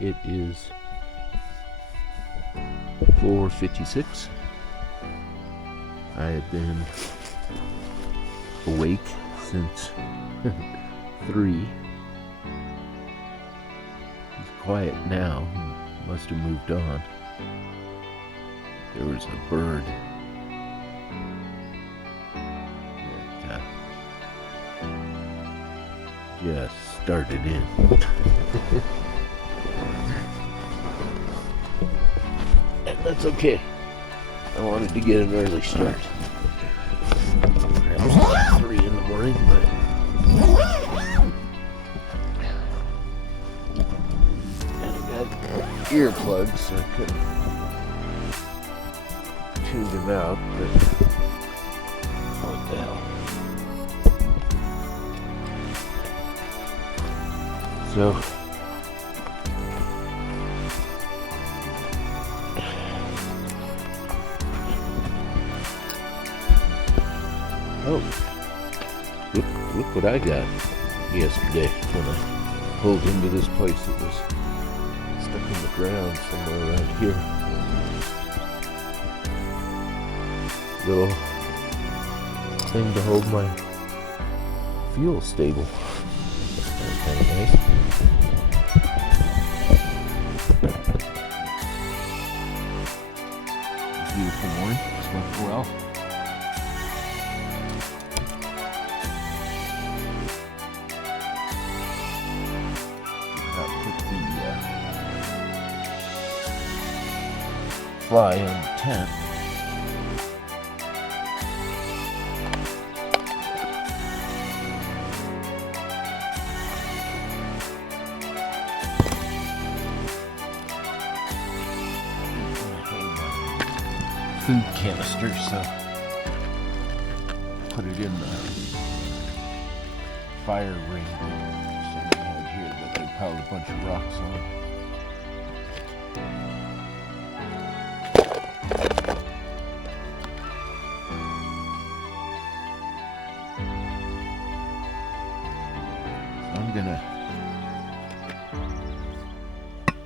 It is 4:56. I have been awake since 3. He's quiet now. He must have moved on. There was a bird that just started in. And that's okay. I wanted to get an early start. Perhaps 3 in the morning, but and I got earplugs, so I couldn't tune them out, but what the hell. So look what I got yesterday when I pulled into this place that was stuck in the ground somewhere around here. Little thing to hold my fuel stable. That's kind of nice. Beautiful morning. It's going well. Fly on the tent. Food canister, so put it in the fire ring that somebody had here that they piled a bunch of rocks on. I'm gonna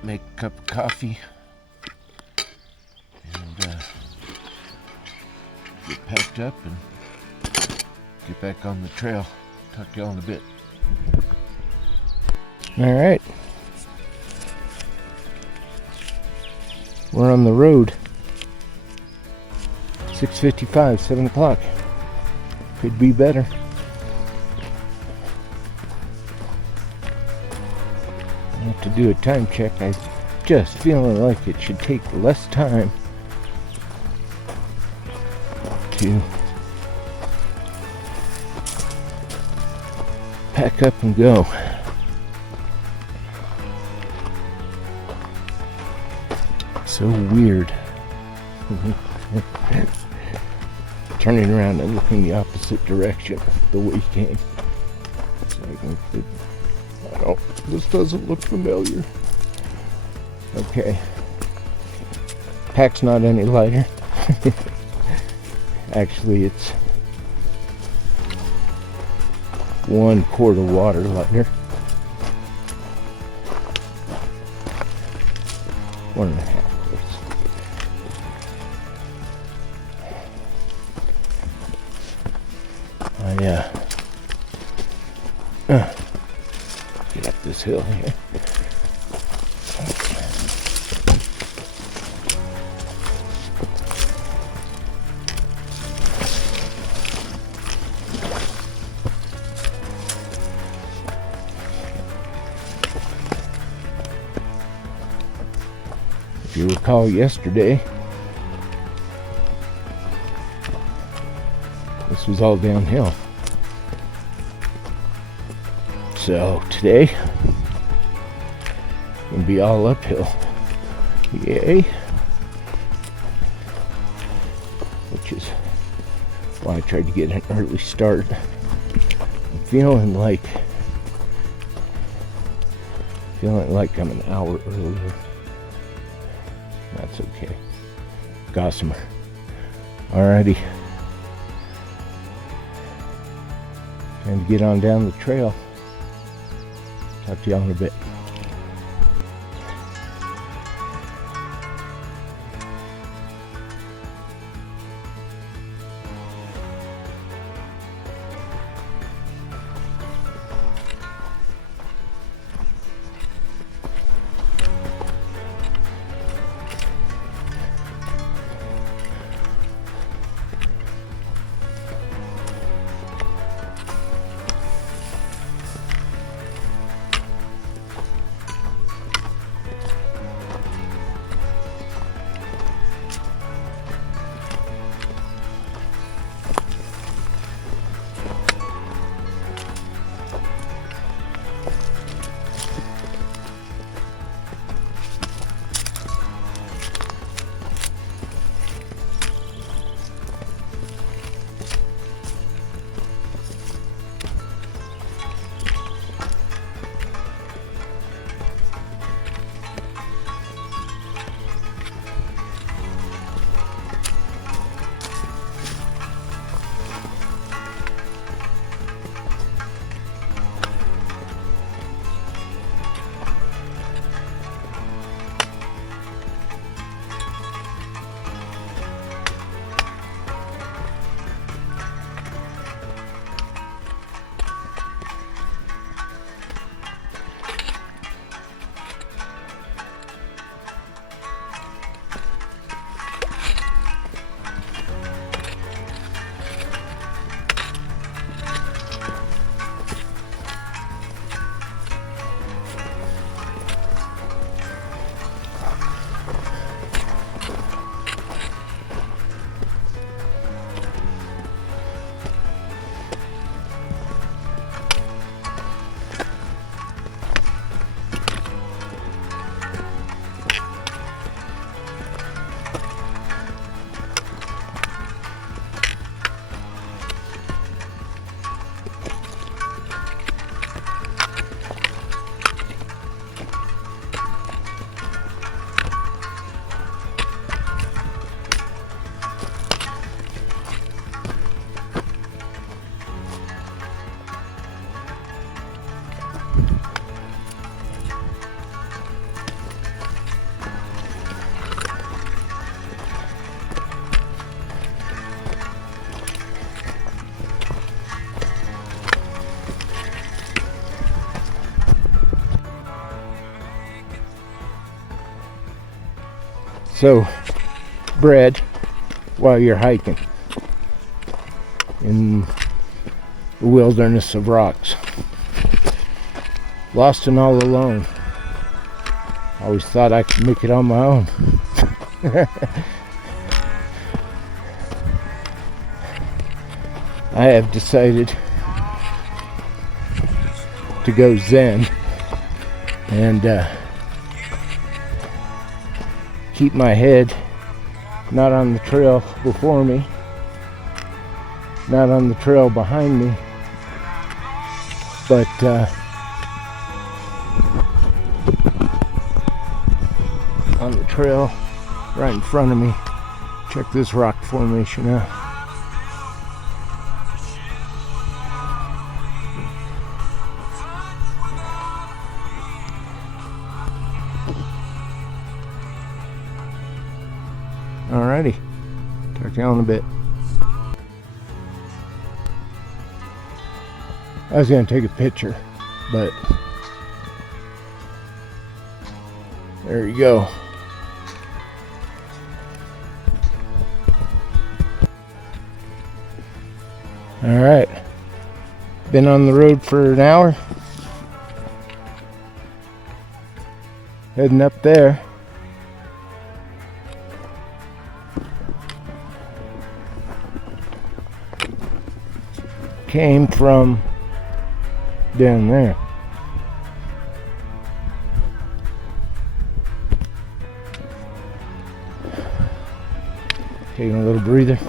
make a cup of coffee and get packed up and get back on the trail. Talk to y'all in a bit. All right, we're on the road. 6:55, 7 o'clock. Could be better. I have to do a time check. I just feeling like it should take less time to pack up and go. So weird. Turning around and looking the opposite direction the way he came. It's like, this doesn't look familiar. Okay. Pack's not any lighter. Actually, it's 1 quart of water lighter. 1.5 quarts. Get up this hill here. If you recall yesterday, this was all downhill. So today, gonna be all uphill. Yay. Which is why I tried to get an early start. I'm feeling like I'm an hour earlier. That's okay. Gossamer. Alrighty. Time to get on down the trail. Talk to y'all in a bit. also bread while you're hiking in the wilderness of rocks. Lost and all alone. Always thought I could make it on my own. I have decided to go Zen and keep my head not on the trail before me, not on the trail behind me, but on the trail right in front of me. Check this rock formation out. Alrighty, talk to you in a bit. I was going to take a picture, but there you go. Alright, been on the road for an hour, heading up there. Came from down there. Taking a little breather.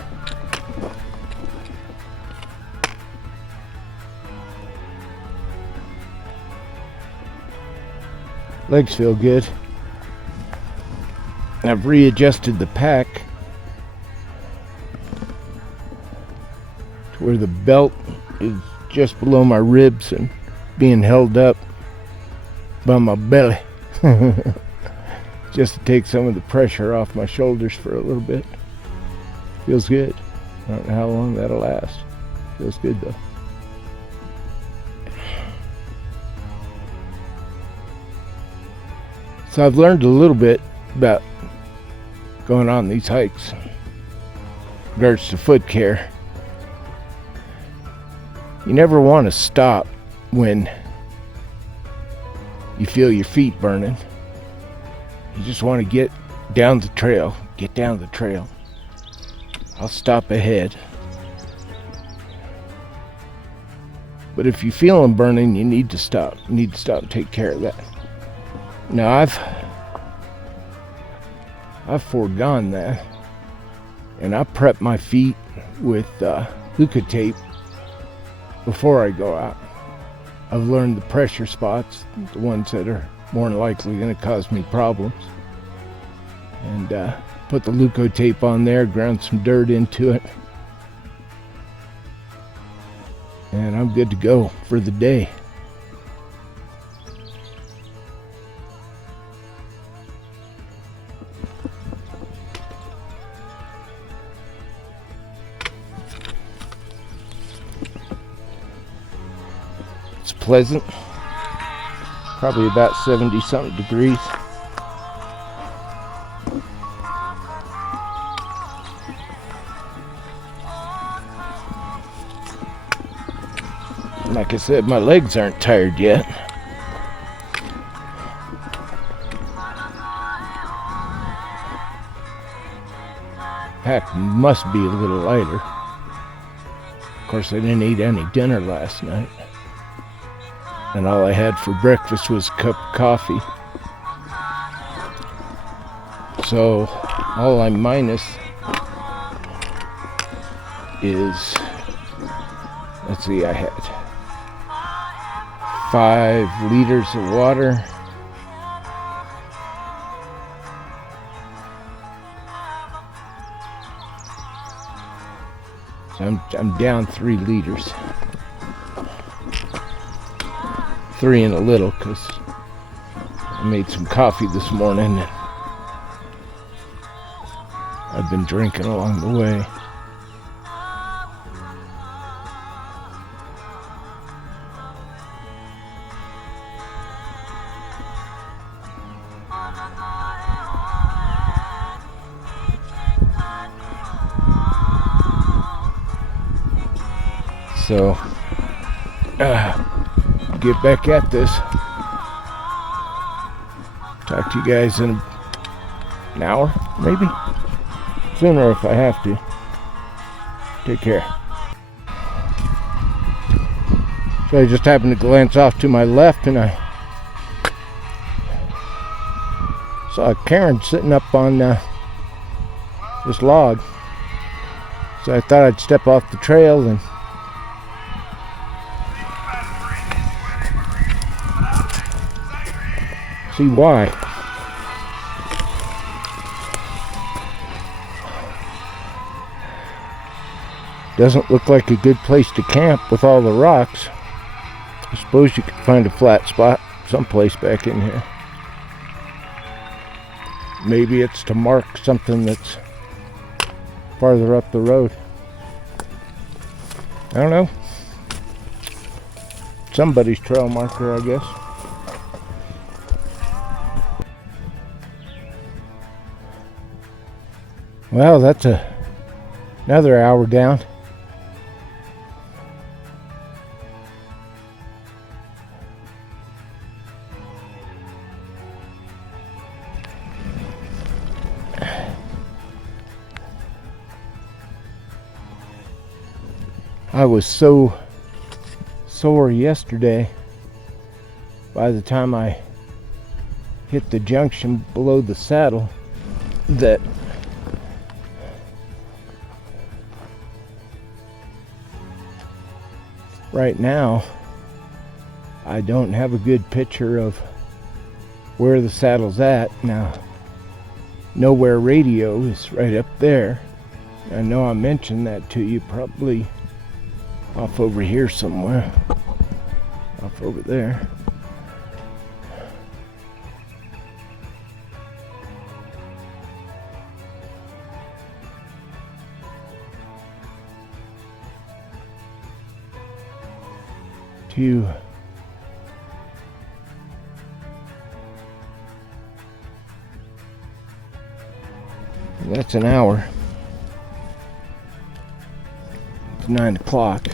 Legs feel good. I've readjusted the pack to where the belt is just below my ribs and being held up by my belly. Just to take some of the pressure off my shoulders for a little bit. Feels good. I don't know how long that'll last. Feels good though. So I've learned a little bit about going on these hikes in regards to foot care. You never want to stop when you feel your feet burning. You just want to get down the trail. Get down the trail. I'll stop ahead. But if you feel them burning, you need to stop. You need to stop and take care of that. Now I've foregone that, and I prep my feet with Luca tape before I go out. I've learned the pressure spots, the ones that are more than likely going to cause me problems, and put the Luca tape on there, ground some dirt into it, and I'm good to go for the day. It's pleasant, probably about 70 something degrees. Like I said, my legs aren't tired yet. Pack must be a little lighter. Of course, I didn't eat any dinner last night, and all I had for breakfast was a cup of coffee. So all I'm minus is, let's see, I had 5 liters of water, so I'm down 3 liters. 3 and a little, because I made some coffee this morning and I've been drinking along the way. So, get back at this. Talk to you guys in an hour, maybe? Sooner if I have to. Take care. So I just happened to glance off to my left and I saw Karen sitting up on this log. So I thought I'd step off the trail and see why. Doesn't look like a good place to camp with all the rocks. I suppose you could find a flat spot someplace back in here. Maybe it's to mark something that's farther up the road. I don't know. Somebody's trail marker, I guess. Well, that's another hour down. I was so sore yesterday by the time I hit the junction below the saddle that right now I don't have a good picture of where the saddle's at. Now, Nowhere Radio is right up there. I know I mentioned that to you, probably off over here somewhere. Off over there. That's an hour. It's 9 o'clock.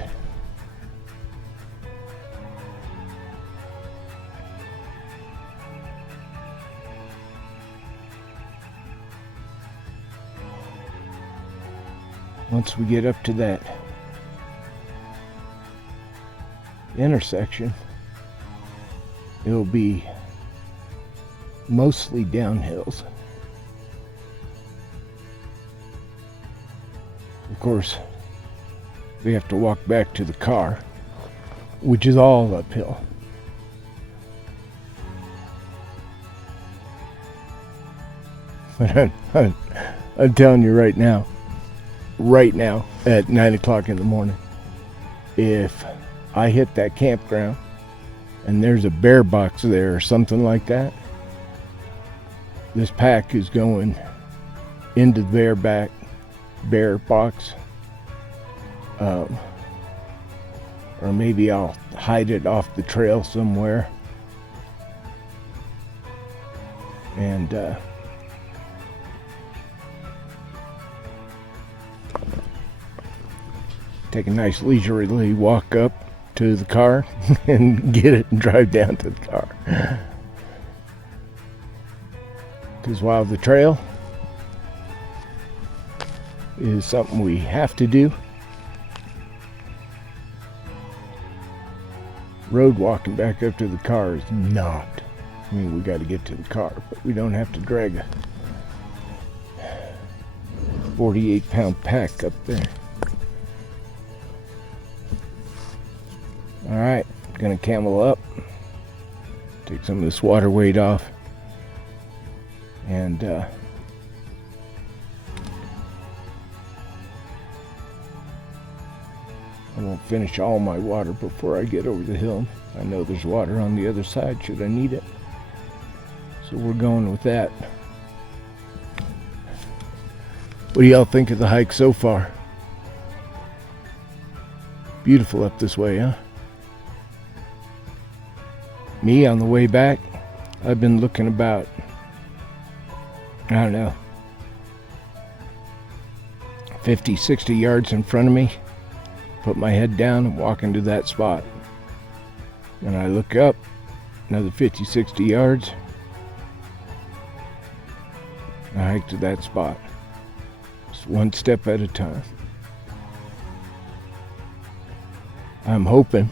Once we get up to that intersection, it'll be mostly downhills. Of course, we have to walk back to the car, which is all uphill. But I'm telling you right now at 9 o'clock in the morning, if I hit that campground and there's a bear box there or something like that, this pack is going into the bear box, or maybe I'll hide it off the trail somewhere, and take a nice leisurely walk up to the car and get it and drive down to the car. Because while the trail is something we have to do, road walking back up to the car is not. I mean, we got to get to the car, but we don't have to drag a 48-pound pack up there. All right, gonna camel up, take some of this water weight off, and I won't finish all my water before I get over the hill. I know there's water on the other side should I need it, so we're going with that. What do y'all think of the hike so far? Beautiful up this way, huh? Me, on the way back, I've been looking about, I don't know, 50, 60 yards in front of me put my head down and walk into that spot. And I look up, another 50, 60 yards. I hike to that spot. Just one step at a time. I'm hoping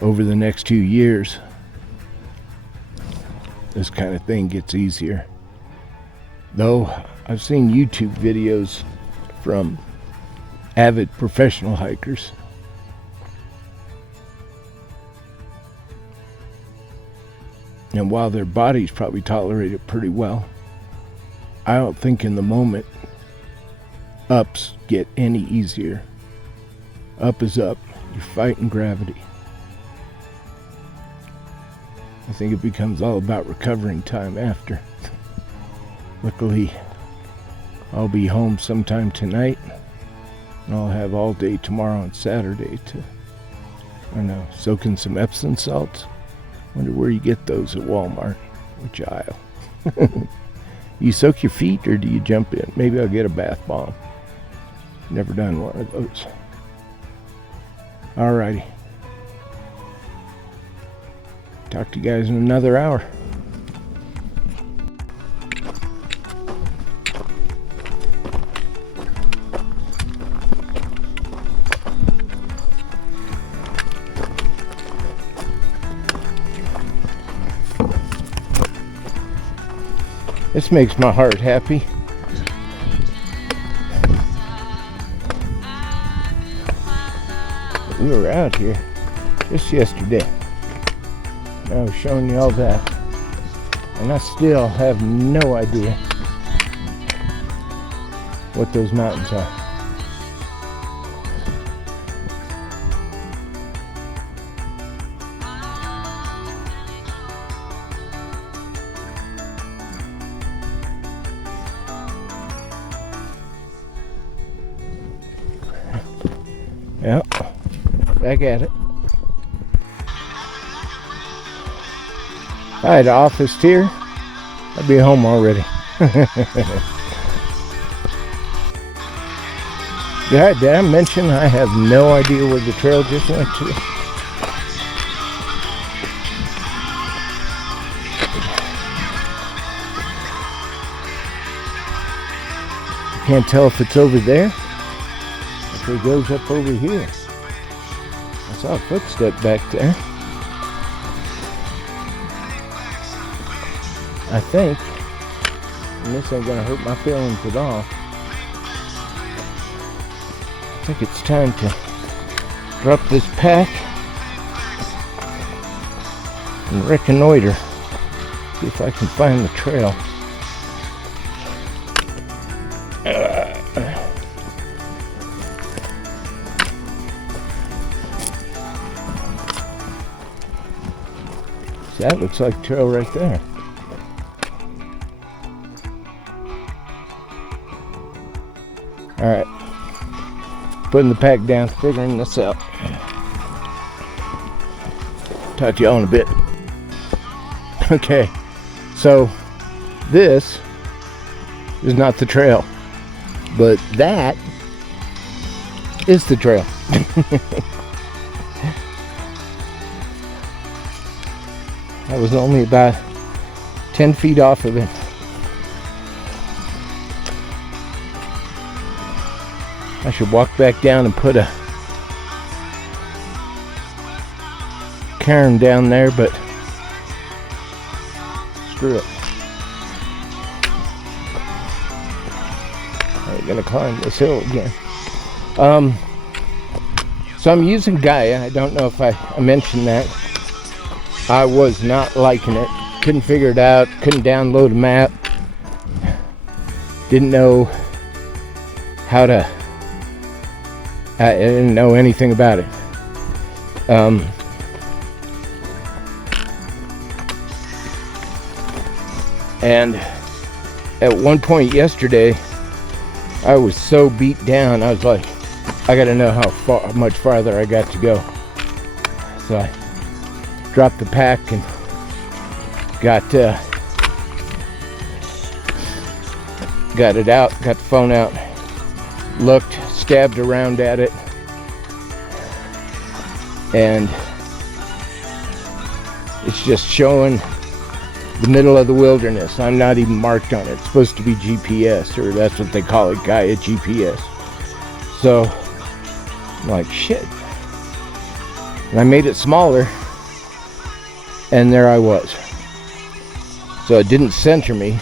over the next 2 years, this kind of thing gets easier. Though I've seen YouTube videos from avid professional hikers. And while their bodies probably tolerate it pretty well, I don't think in the moment ups get any easier. Up is up. You're fighting gravity. I think it becomes all about recovering time after. Luckily, I'll be home sometime tonight, and I'll have all day tomorrow and Saturday to, I don't know, soak in some Epsom salts. Wonder where you get those at Walmart. Which aisle? You soak your feet or do you jump in? Maybe I'll get a bath bomb. Never done one of those. Alrighty. Talk to you guys in another hour. This makes my heart happy. We were out here just yesterday. I was showing you all that. And I still have no idea what those mountains are. Yep, back at it. If I had an office here, I'd be home already. Did I mention I have no idea where the trail just went to? I can't tell if it's over there. It goes up over here. I saw a footstep back there. I think, and this ain't gonna hurt my feelings at all, I think it's time to drop this pack and reconnoiter, see if I can find the trail. That looks like trail right there. Alright. Putting the pack down, figuring this out. Talk to y'all in a bit. Okay. So, this is not the trail. But that is the trail. I was only about 10 feet off of it. I should walk back down and put a cairn down there, but screw it. I ain't gonna climb this hill again. So I'm using Gaia. I don't know if I mentioned that. I was not liking it. Couldn't figure it out. Couldn't download a map. Didn't know how to. I didn't know anything about it. And at one point yesterday, I was so beat down. I was like, I gotta know how much farther I got to go. So I dropped the pack and got it out, got the phone out, looked, stabbed around at it, and it's just showing the middle of the wilderness. I'm not even marked on it. It's supposed to be GPS, or that's what they call it, Gaia GPS. So I'm like, shit. And I made it smaller, and there I was. So it didn't center me,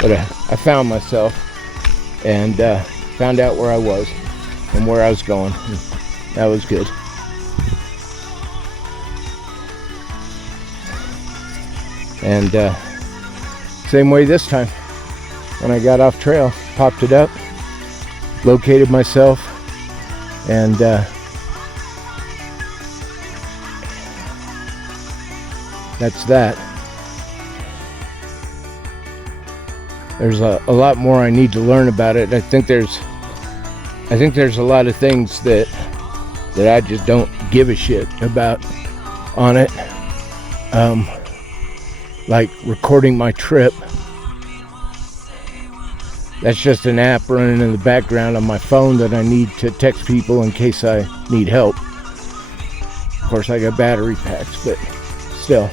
but I found myself and found out where I was and where I was going. That was good. And same way this time. When I got off trail, popped it up, located myself, and that's that. There's a lot more I need to learn about it. I think there's a lot of things that I just don't give a shit about on it. Like recording my trip. That's just an app running in the background on my phone that I need to text people in case I need help. Of course, I got battery packs, but still.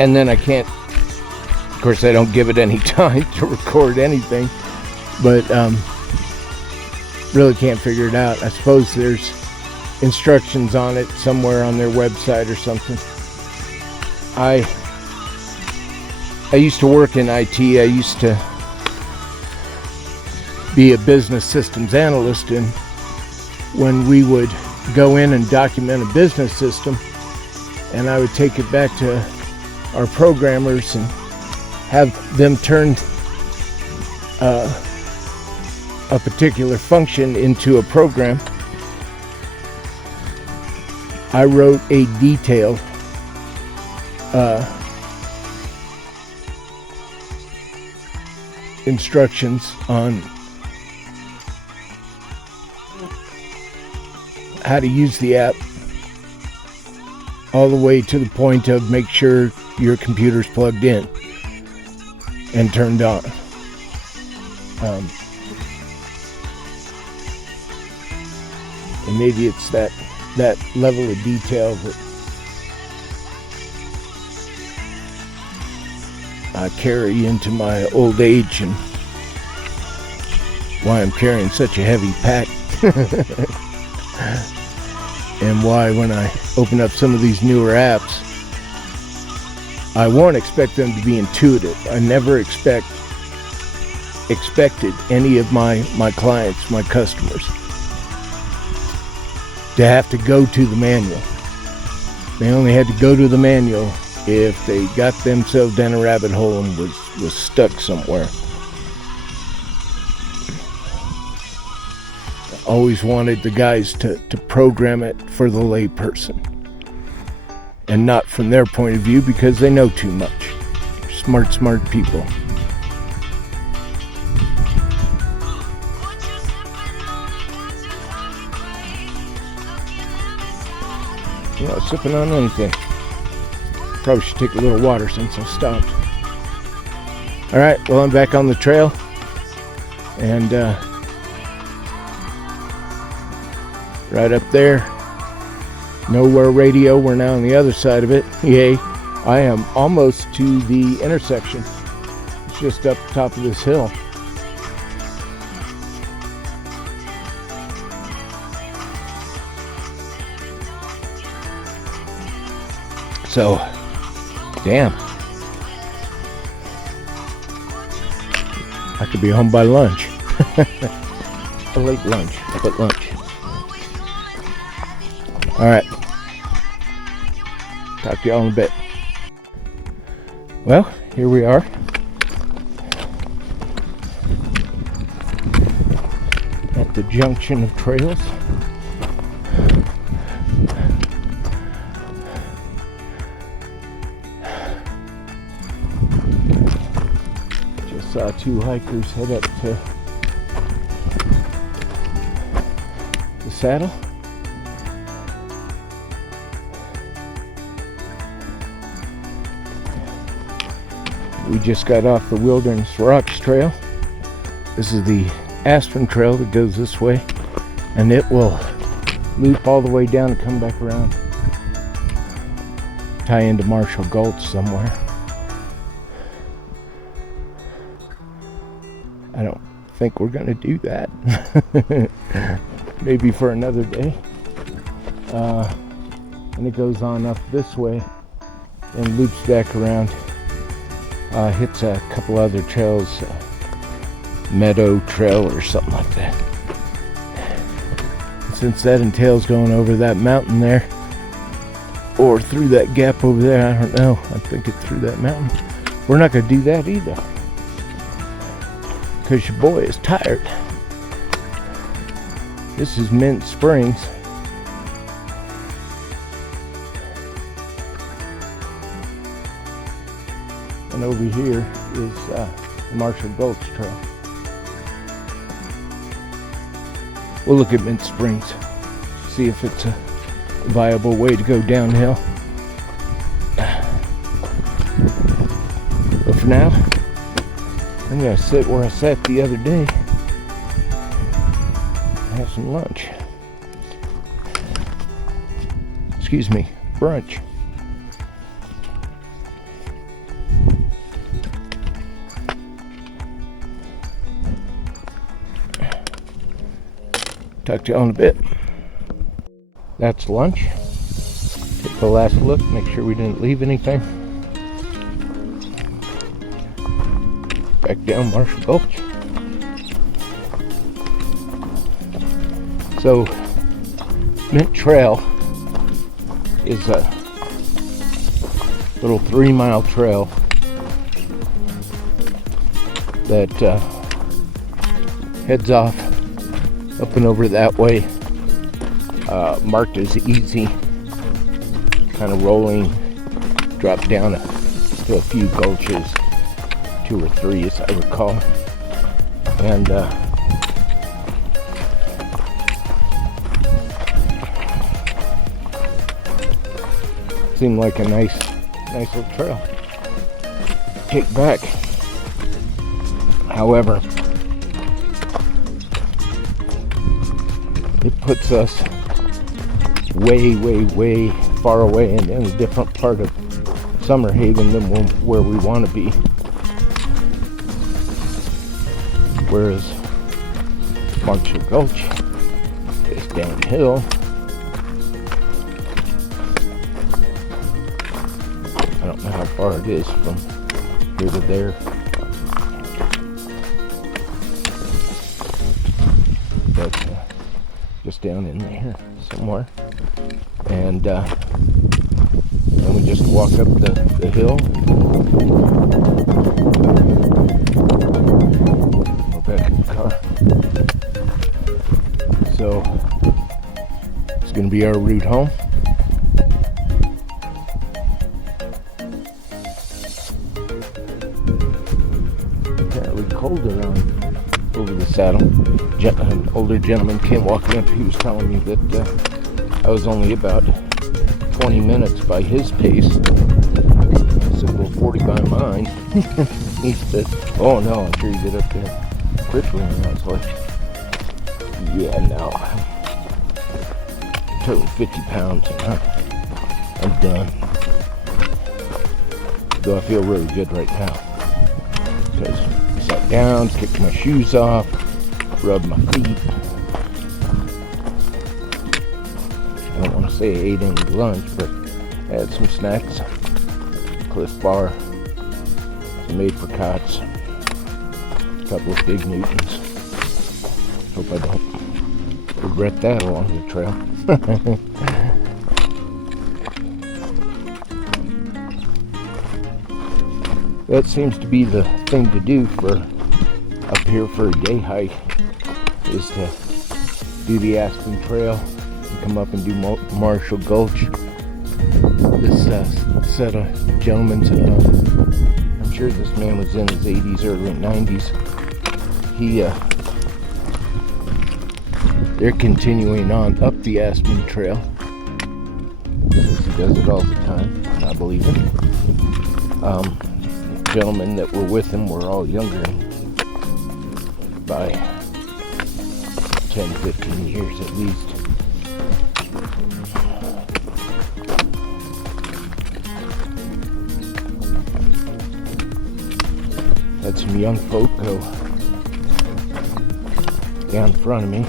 And then I can't, of course, I don't give it any time to record anything, but really can't figure it out. I suppose there's instructions on it somewhere on their website or something. I used to work in IT. I used to be a business systems analyst, and when we would go in and document a business system, and I would take it back to our programmers and have them turn a particular function into a program, I wrote a detailed instructions on how to use the app, all the way to the point of make sure your computer's plugged in and turned on. And maybe it's that level of detail that I carry into my old age, and why I'm carrying such a heavy pack. And why when I open up some of these newer apps, I won't expect them to be intuitive. I never expected any of my clients, my customers, to have to go to the manual. They only had to go to the manual if they got themselves down a rabbit hole and was stuck somewhere. Always wanted the guys to program it for the lay person, and not from their point of view, because they know too much. Smart people. I'm not sipping on anything. Probably should take a little water since I stopped. Alright, well, I'm back on the trail, and right up there, nowhere radio. We're now on the other side of it. Yay. I am almost to the intersection. It's just up top of this hill. So, damn. I could be home by lunch. A late lunch, but lunch. Alright. Talk to y'all in a bit. Well, here we are. At the junction of trails. Just saw two hikers head up to the saddle. We just got off the Wilderness Rocks Trail. This is the aspen trail that goes this way, and it will loop all the way down and come back around, tie into Marshall Gulch somewhere. I don't think we're gonna do that. Maybe for another day. And it goes on up this way and loops back around, hits a couple other trails, Meadow Trail or something like that. Since that entails going over that mountain there, or through that gap over there, I don't know, I think it's through that mountain. We're not gonna do that either, because your boy is tired. This is Mint Springs. And over here is the Marshall Gulch Trail. We'll look at Mint Springs, see if it's a viable way to go downhill. But for now, I'm gonna sit where I sat the other day and have some lunch. Excuse me, brunch. Talk to you in a bit. That's lunch. Take a last look, make sure we didn't leave anything. Back down Marshall Gulch. So, Mint Trail is a little 3-mile trail that heads off up and over that way, marked as easy, kind of rolling, drop down to a few gulches, 2 or 3 as I recall, and seemed like a nice little trail to take back. However, it puts us way far away and in a different part of Summer Haven than where we want to be. Whereas Marshall Gulch is downhill. I don't know how far it is from here to there. But just down in there somewhere, and then we just walk up the hill. Go back in the car. So it's going to be our route home. Apparently colder on over the saddle. An older gentleman came walking up. He was telling me that I was only about 20 minutes by his pace. I said, well, 40 by mine. He said, oh no, I'm sure you get up there quickly. And I was like, yeah, no. Totally 50 pounds and I'm done. Though I feel really good right now, because I sat down, kicked my shoes off, rubbed my feet. I don't want to say I ate any lunch, but I had some snacks. Cliff Bar, some apricots, a couple of Big Newtons. Hope I don't regret that along the trail. That seems to be the thing to do for up here for a day hike, is to do the Aspen Trail and come up and do Marshall Gulch. This set of gentlemen, I'm sure this man was in his 80s, early 90s. They're continuing on up the Aspen Trail. He does it all the time, I believe it. The gentlemen that were with him were all younger by 10, 15 years at least. Had some young folk go down in front of me.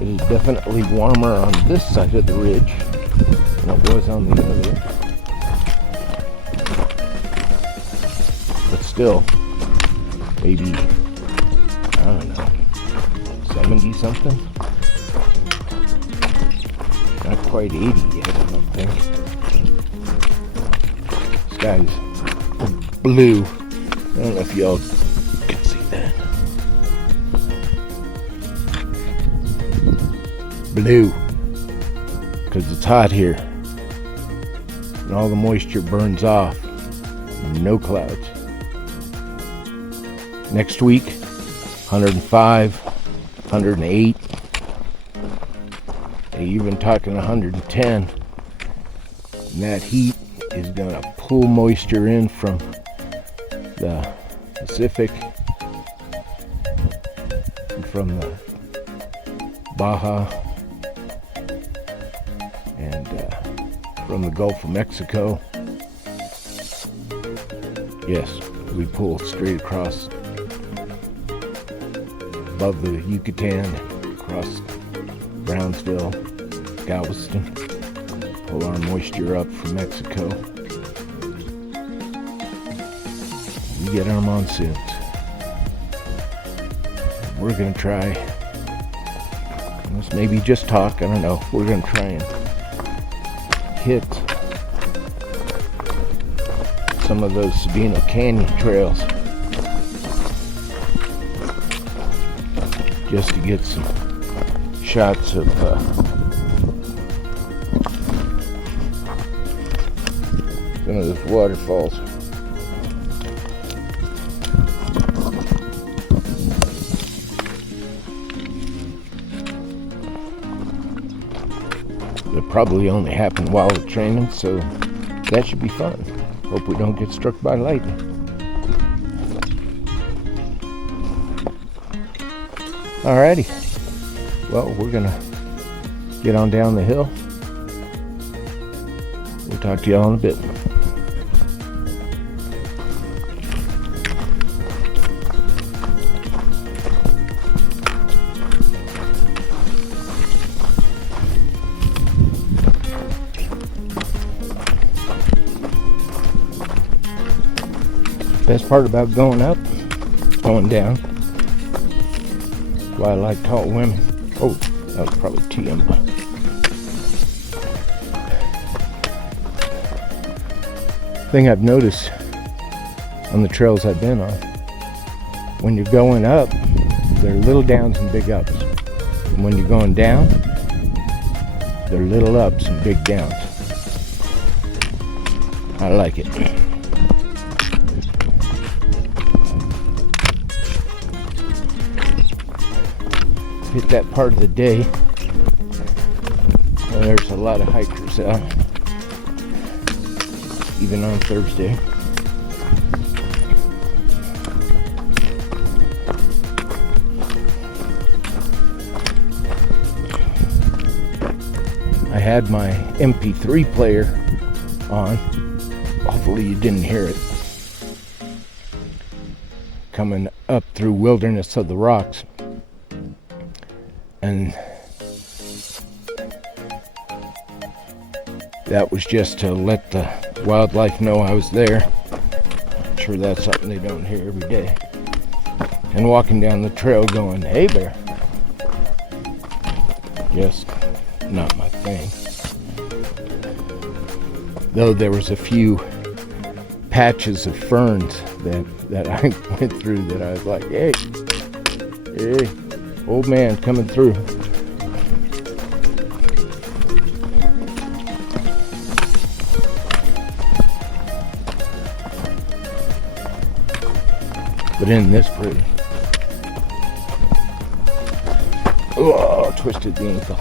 It is definitely warmer on this side of the ridge than it was on the other. But still, maybe, I don't know, 70 something? Not quite 80 yet, I don't think. Sky's blue. I don't know if y'all can see that. Blue. Because it's hot here. And all the moisture burns off. No clouds. Next week, 105, 108. Even talking 110. And that heat is going to pull moisture in from the Pacific and from the Baja and from the Gulf of Mexico. Yes, we pull straight across above the Yucatan, across Brownsville, Galveston, pull our moisture up from Mexico. We get our monsoons. We're going to try, this maybe just talk, I don't know, we're going to try and hit some of those Sabino Canyon trails just to get some shots of some of those waterfalls. It probably only happened while we're training, so that should be fun. Hope we don't get struck by lightning. Alrighty. Well, we're gonna get on down the hill. We'll talk to y'all in a bit. Best part about going up, going down. That's why I like tall women. Oh, that was probably TM. Thing I've noticed on the trails I've been on, when you're going up, there are little downs and big ups. And when you're going down, there are little ups and big downs. I like it. Hit that part of the day. Well, there's a lot of hikers out, even on Thursday. I had my MP3 player on. Hopefully you didn't hear it. Coming up through Wilderness of the Rocks. And that was just to let the wildlife know I was there. I'm sure that's something they don't hear every day. And walking down the trail going, hey bear. Just not my thing. Though there was a few patches of ferns that I went through that I was like, hey, old man coming through. But isn't this pretty? Oh, twisted the ankle.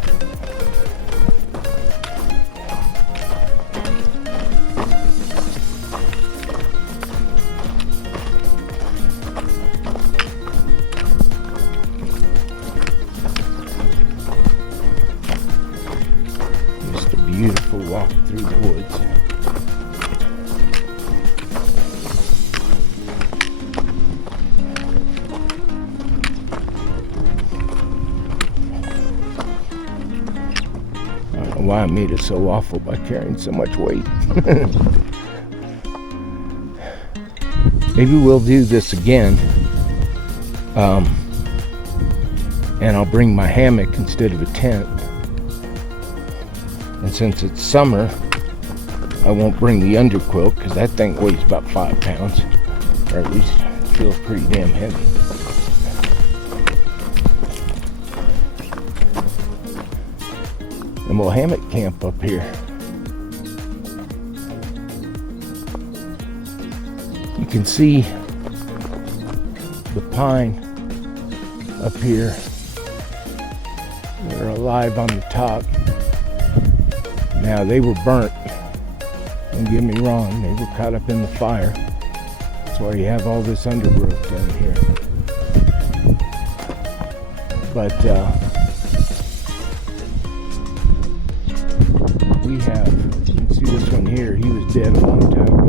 why I made it so awful by carrying so much weight. Maybe we'll do this again. And I'll bring my hammock instead of a tent. And since it's summer, I won't bring the underquilt because that thing weighs about 5 pounds. Or at least it feels pretty damn heavy. And we'll hammock camp up here. You can see the pine up here. They're alive on the top. Now they were burnt. Don't get me wrong, they were caught up in the fire. That's why you have all this undergrowth down here. But we have, you can see this one here, he was dead a long time ago.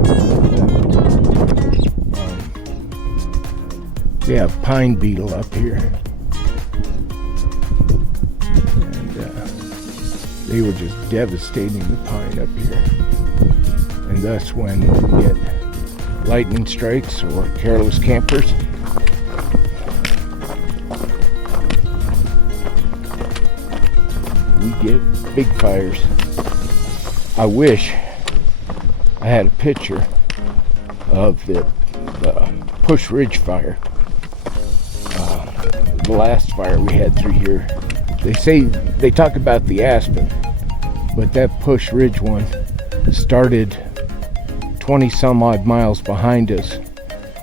We have pine beetle up here. And they were just devastating the pine up here. And thus when we get lightning strikes or careless campers, we get big fires. I wish I had a picture of the Push Ridge fire. The last fire we had through here. They talk about the aspen, but that Push Ridge one started 20 some odd miles behind us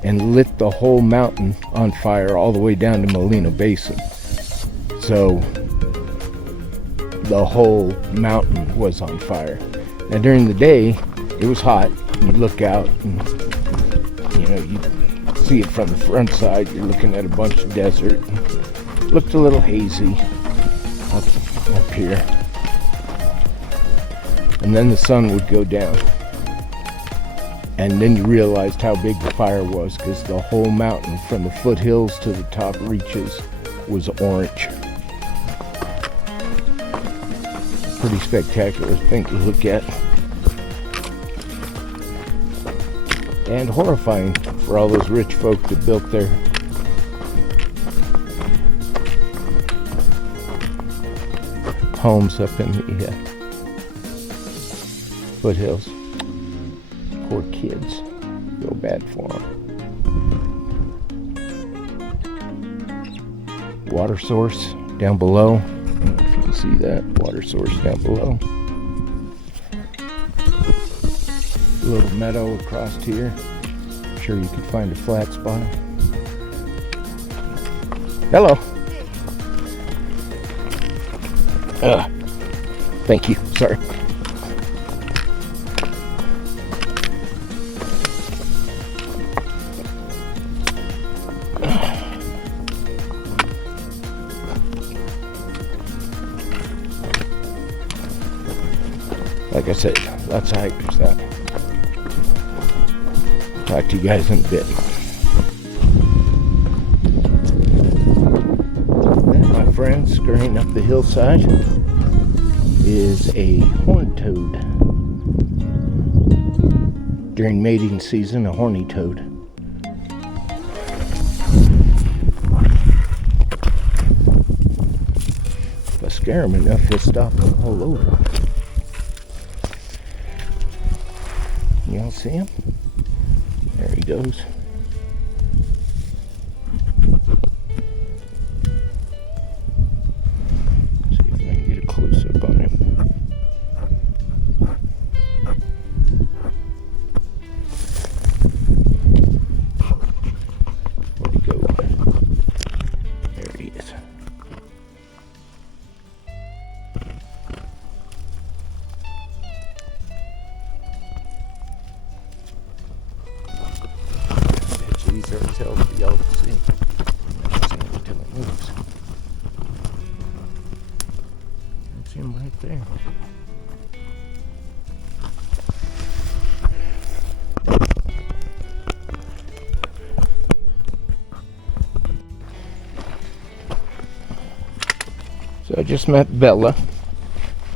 and lit the whole mountain on fire all the way down to Molina Basin. So the whole mountain was on fire. And during the day it was hot. You look out and you see it from the front side. You're looking at a bunch of desert. Looked a little hazy up here. And then the sun would go down. And then you realized how big the fire was, because the whole mountain from the foothills to the top reaches was orange. Pretty spectacular thing to look at. And horrifying for all those rich folk that built their homes up in the foothills. Poor kids. Feel bad for them. Water source down below. I don't know if you can see that. Water source down below. A little meadow across here. I'm sure you could find a flat spot. Hello. Thank you. Sorry. Like I said, lots of hikers out. Talk to you guys in a bit. That, my friends, scurrying up the hillside is a horned toad. During mating season, a horny toad. If I scare him enough, he'll stop all over. Y'all see him? There he goes. See if I can get a close up on him. Where'd he go? There he is. These are tails for y'all to see. I'm not seeing him until it moves. I see him right there. So I just met Bella.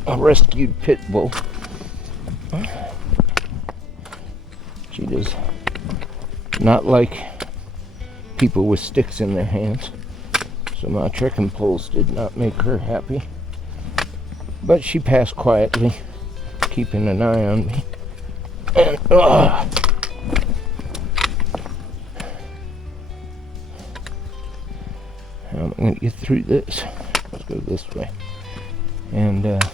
a rescued pit bull. She does not like people with sticks in their hands, so my trekking poles did not make her happy. But she passed quietly, keeping an eye on me. And how am I going to get through this? Let's go this way. And that's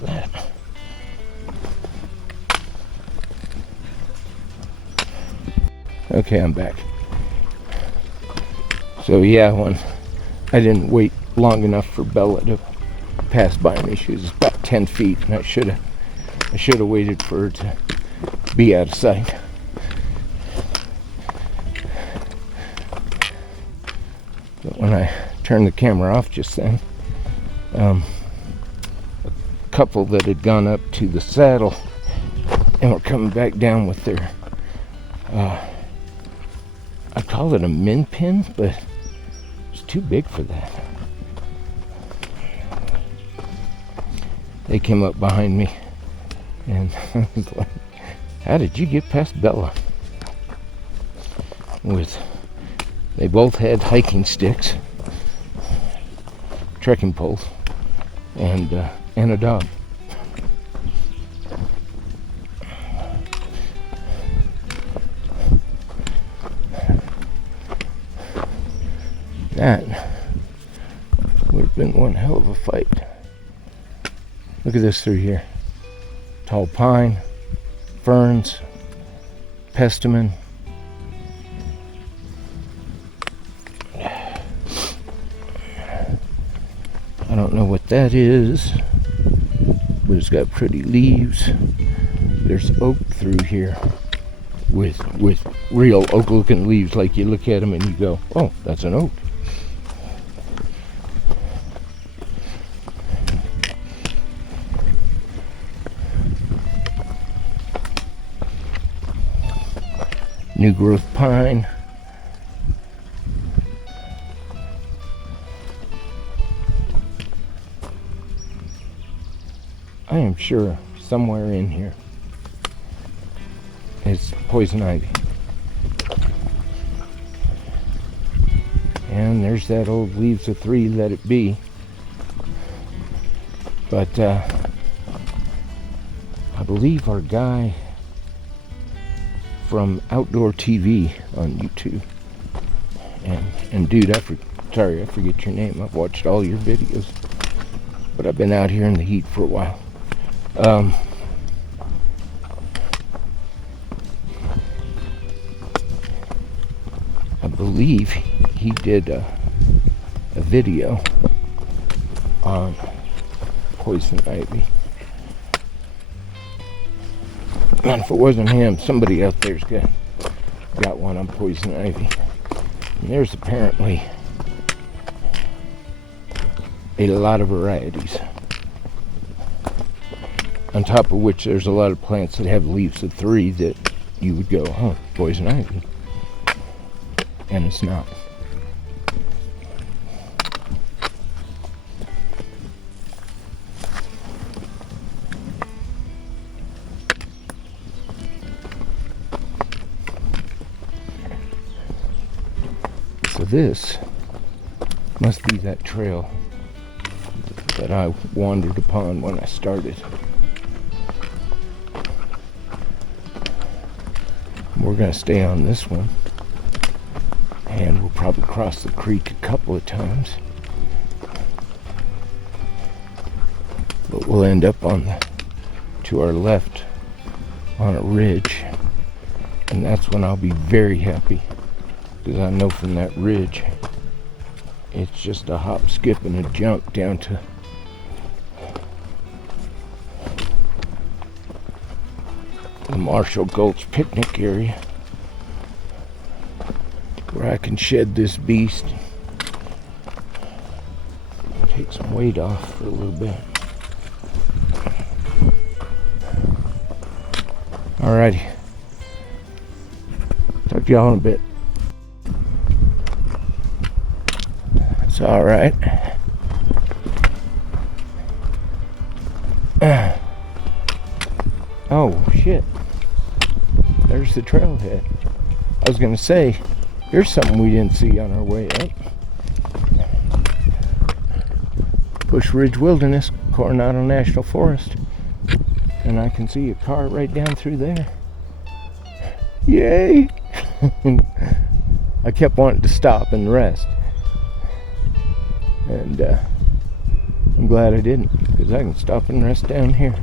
that. Okay, I'm back. So yeah, when I didn't wait long enough for Bella to pass by me. She was about 10 feet, and I should have waited for her to be out of sight. But when I turned the camera off just then, a couple that had gone up to the saddle and were coming back down with their, I call it a min pin, but it's too big for that. They came up behind me, and I was like, how did you get past Bella? They both had hiking sticks, trekking poles, and a dog. That would have been one hell of a fight. Look at this through here. Tall pine, ferns, pestamon. I don't know what that is, but it's got pretty leaves. There's oak through here with real oak-looking leaves, like you look at them and you go, oh, that's an oak. New growth pine. I am sure somewhere in here is poison ivy. And there's that old leaves of 3, let it be. But I believe our guy from Outdoor TV on YouTube, and dude, I forget your name. I've watched all your videos, but I've been out here in the heat for a while. I believe he did a video on poison ivy. And if it wasn't him, somebody out there's got one on poison ivy. And there's apparently a lot of varieties. On top of which there's a lot of plants that have leaves of 3 that you would go, oh, poison ivy. And it's not. So this must be that trail that I wandered upon when I started. We're going to stay on this one, and we'll probably cross the creek a couple of times, but we'll end up to our left on a ridge, and that's when I'll be very happy, because I know from that ridge it's just a hop, skip, and a jump down to the Marshall Gulch picnic area, where I can shed this beast, take some weight off for a little bit. Alrighty, talk to y'all in a bit. It's all right. Oh shit, there's the trailhead. I was gonna say, here's something we didn't see on our way up. Bush Ridge Wilderness, Coronado National Forest. And I can see a car right down through there. Yay! I kept wanting to stop and rest. And I'm glad I didn't, because I can stop and rest down here.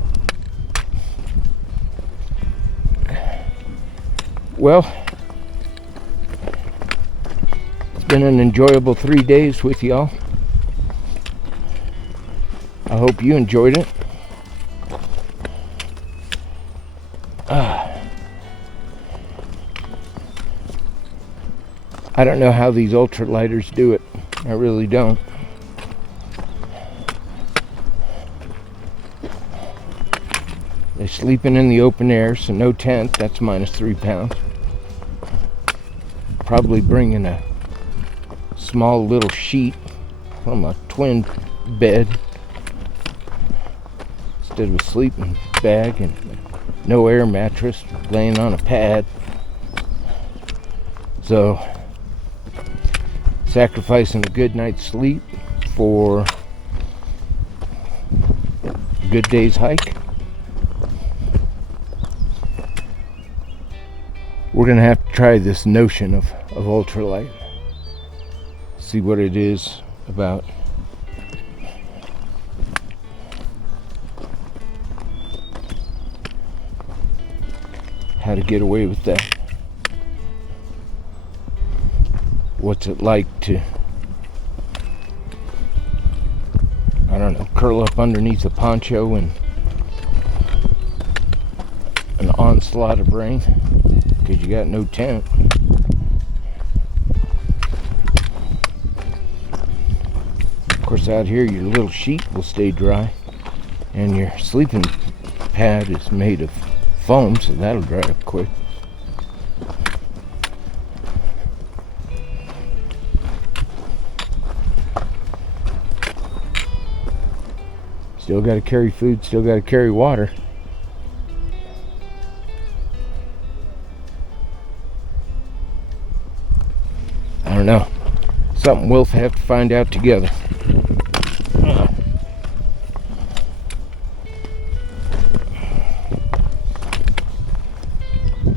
Well, it's been an enjoyable 3 days with y'all. I hope you enjoyed it. I don't know how these ultralighters do it. I really don't. They're sleeping in the open air, so no tent. That's -3 pounds. Probably bringing a small little sheet from a twin bed instead of a sleeping bag, and no air mattress, laying on a pad. So, sacrificing a good night's sleep for a good day's hike. We're gonna have to try this notion of ultralight. See what it is about. How to get away with that. What's it like to, I don't know, curl up underneath a poncho and an onslaught of rain because you got no tent. Of course, out here your little sheet will stay dry, and your sleeping pad is made of foam, so that'll dry up quick. Still got to carry food, still got to carry water. I don't know. Something we'll have to find out together.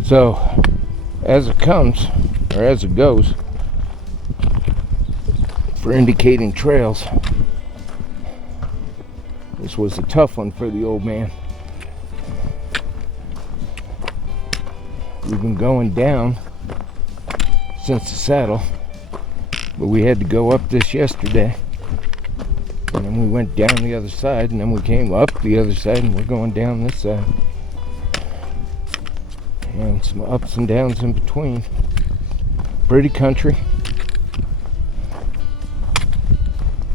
So, as it comes, or as it goes, for indicating trails, this was a tough one for the old man. We've been going down since the saddle, but we had to go up this yesterday, and then we went down the other side, and then we came up the other side, and we're going down this side, and some ups and downs in between. Pretty country.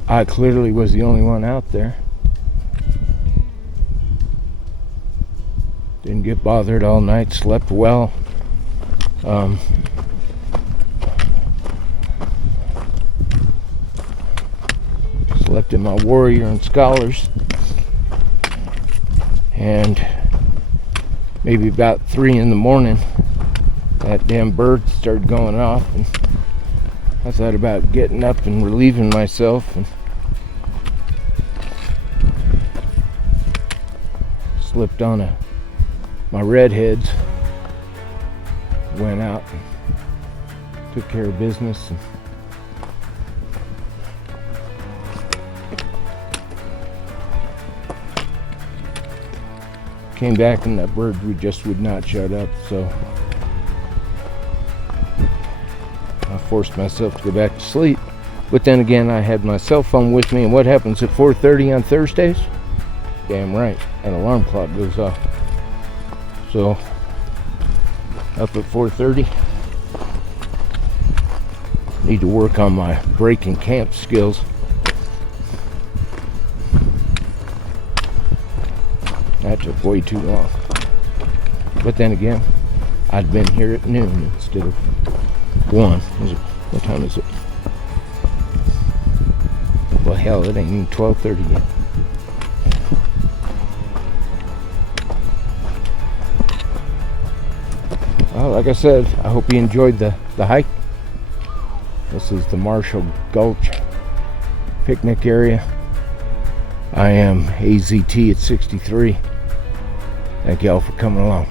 I clearly was the only one out there. Didn't get bothered all night, slept well. Slept in my Warrior and Scholars, and maybe about 3 in the morning that damn bird started going off, and I thought about getting up and relieving myself, and slipped on my redheads, went out and took care of business, and came back, and that bird would not shut up, so I forced myself to go back to sleep. But then again, I had my cell phone with me, and what happens at 4:30 on Thursdays? Damn right, an alarm clock goes off. So, up at 4:30, need to work on my breaking camp skills. That took way too long. But then again, I'd been here at noon instead of 1. What time is it? Well, hell, it ain't even 12:30 yet. Well, like I said, I hope you enjoyed the hike. This is the Marshall Gulch picnic area. I am AZT at 63. Thank y'all for coming along.